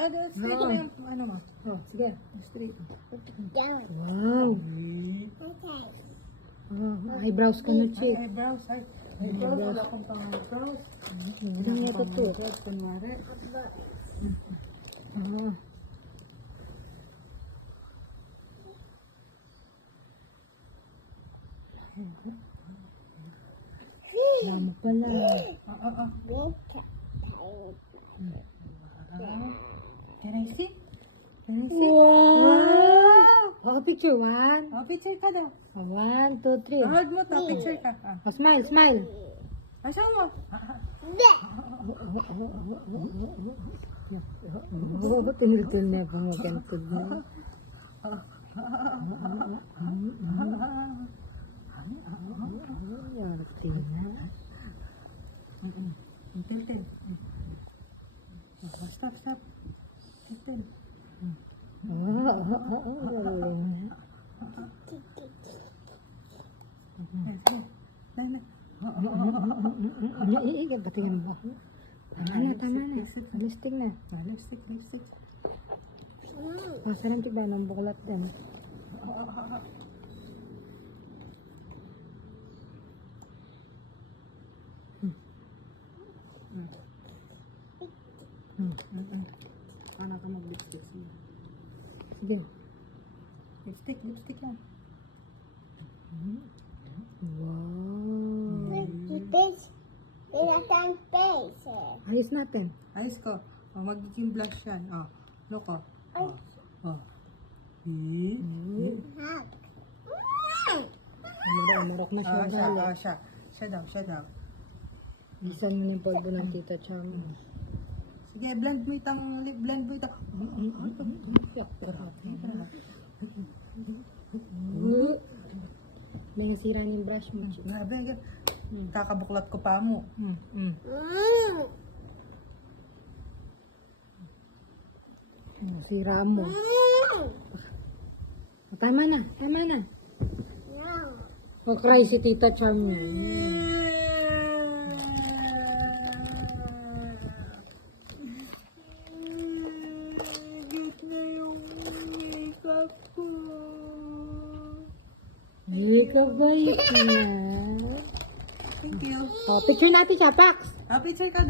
Straight mo yung ano mo. Oh, sige. Straight. Wow. Oh, eyebrows ka no, chick. Eyebrows. Eyebrows. Wala akong pang-eyebrows. Ano nga ito to? Kunwari. Ah. Lama pala. Can I see? Can I see? Wow! Oh, picture. One. Oh, picture ka daw. 1, 2, 3. Hold mo to, picture ka. Oh, smile, smile. Asya mo. Oh, tiniltil niya pa mo kantod na. Yarti na. Tiltin. Stop. Tiltin. Galing na. Patingin mo. Tama na. Lipstick na. Lipstick. Pasaran tiba ng buklat din. Paano ka mag-lipstick siya? Sige. Lipstick lang. Wow. Ayos natin. Ayos ko. Oh, magiging blush yan. Oh, look oh. Oh. Marok na siya. Siya daw. Bisan mo yung polvo ng tita Cham. Sige, blend mo itang lip, blend mo itang. May nasira ng brush mo. Grabe, kakabuklat ko pa mo. Nasira mo. Tama na. O cry si tita Cham niya. Kabait na. Thank you. O, picture natin siya, Pax. Picture ka